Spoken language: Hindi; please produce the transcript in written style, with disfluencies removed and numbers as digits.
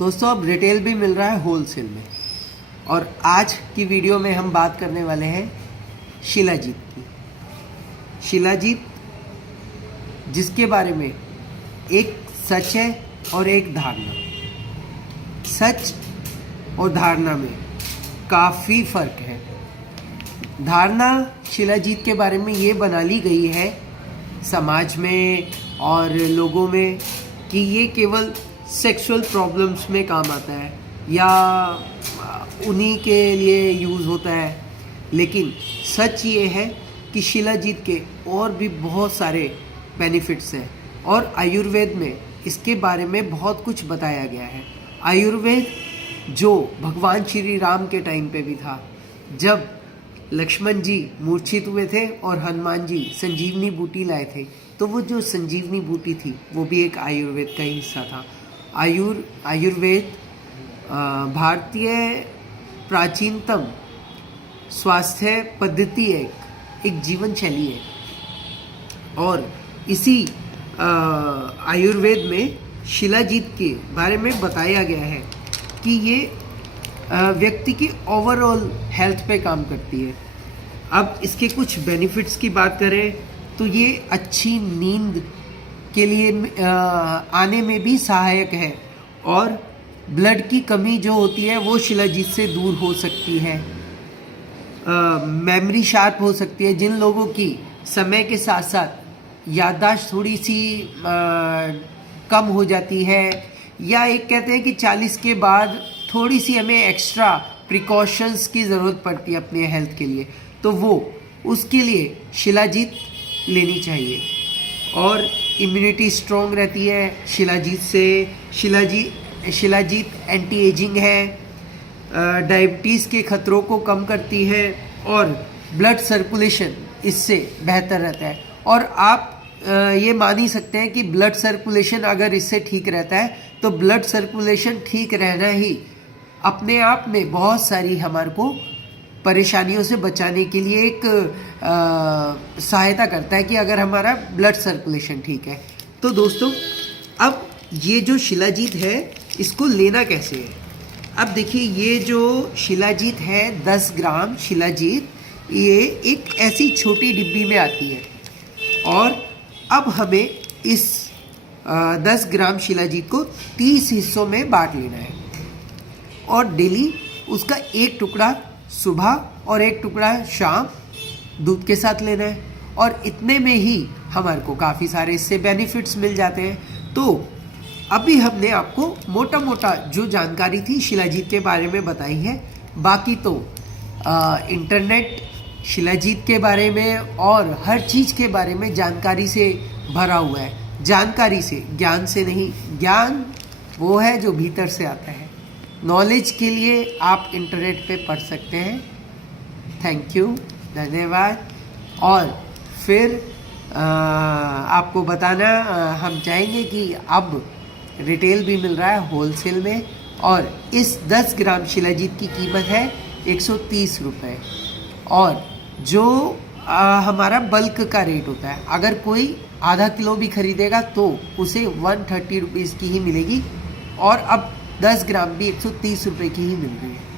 दोस्तों अब रिटेल भी मिल रहा है होलसेल में। और आज की वीडियो में हम बात करने वाले हैं शिलाजीत की। शिलाजीत जिसके बारे में एक सच है और एक धारणा। सच और धारणा में काफ़ी फर्क है। धारणा शिलाजीत के बारे में ये बना ली गई है समाज में और लोगों में कि ये केवल सेक्सुअल प्रॉब्लम्स में काम आता है या उन्हीं के लिए यूज़ होता है, लेकिन सच ये है कि शिलाजीत के और भी बहुत सारे बेनिफिट्स हैं और आयुर्वेद में इसके बारे में बहुत कुछ बताया गया है। आयुर्वेद जो भगवान श्री राम के टाइम पे भी था, जब लक्ष्मण जी मूर्छित हुए थे और हनुमान जी संजीवनी बूटी लाए थे, तो वो जो संजीवनी बूटी थी वो भी एक आयुर्वेद का ही हिस्सा था। आयुर्वेद भारतीय प्राचीनतम स्वास्थ्य पद्धति है, एक जीवन शैली है। और इसी आयुर्वेद में शिलाजीत के बारे में बताया गया है कि ये व्यक्ति की ओवरऑल हेल्थ पे काम करती है। अब इसके कुछ बेनिफिट्स की बात करें तो ये अच्छी नींद के लिए आने में भी सहायक है और ब्लड की कमी जो होती है वो शिलाजीत से दूर हो सकती है। मेमोरी शार्प हो सकती है। जिन लोगों की समय के साथ साथ याददाश्त थोड़ी सी कम हो जाती है, या एक कहते हैं कि 40 के बाद थोड़ी सी हमें एक्स्ट्रा प्रिकॉशंस की ज़रूरत पड़ती है अपने हेल्थ के लिए, तो वो उसके लिए शिलाजीत लेनी चाहिए। और इम्यूनिटी स्ट्रॉन्ग रहती है शिलाजीत से। शिलाजीत एंटी एजिंग है, डायबिटीज़ के खतरों को कम करती है और ब्लड सर्कुलेशन इससे बेहतर रहता है। और आप ये मान ही सकते हैं कि ब्लड सर्कुलेशन अगर इससे ठीक रहता है तो ब्लड सर्कुलेशन ठीक रहना ही अपने आप में बहुत सारी हमारे को परेशानियों से बचाने के लिए एक सहायता करता है कि अगर हमारा ब्लड सर्कुलेशन ठीक है। तो दोस्तों अब ये जो शिलाजीत है इसको लेना कैसे है। अब देखिए, ये जो शिलाजीत है 10 ग्राम शिलाजीत, ये एक ऐसी छोटी डिब्बी में आती है। और अब हमें इस 10 ग्राम शिलाजीत को 30 हिस्सों में बांट लेना है और डेली उसका एक टुकड़ा सुबह और एक टुकड़ा शाम दूध के साथ लेना है। और इतने में ही हमारे को काफ़ी सारे इससे बेनिफिट्स मिल जाते हैं। तो अभी हमने आपको मोटा मोटा जो जानकारी थी शिलाजीत के बारे में बताई है। बाकी तो इंटरनेट शिलाजीत के बारे में और हर चीज़ के बारे में जानकारी से भरा हुआ है। जानकारी से, ज्ञान से नहीं। ज्ञान वो है जो भीतर से आता है। नॉलेज के लिए आप इंटरनेट पे पढ़ सकते हैं। थैंक यू, धन्यवाद। और फिर आपको बताना हम चाहेंगे कि अब रिटेल भी मिल रहा है होलसेल में और इस 10 ग्राम शिलाजीत की कीमत है 130 रुपये। और जो हमारा बल्क का रेट होता है, अगर कोई आधा किलो भी खरीदेगा तो उसे 130 रुपीज़ की ही मिलेगी। और अब 10 ग्राम भी 130 रुपये की ही मिल रही है।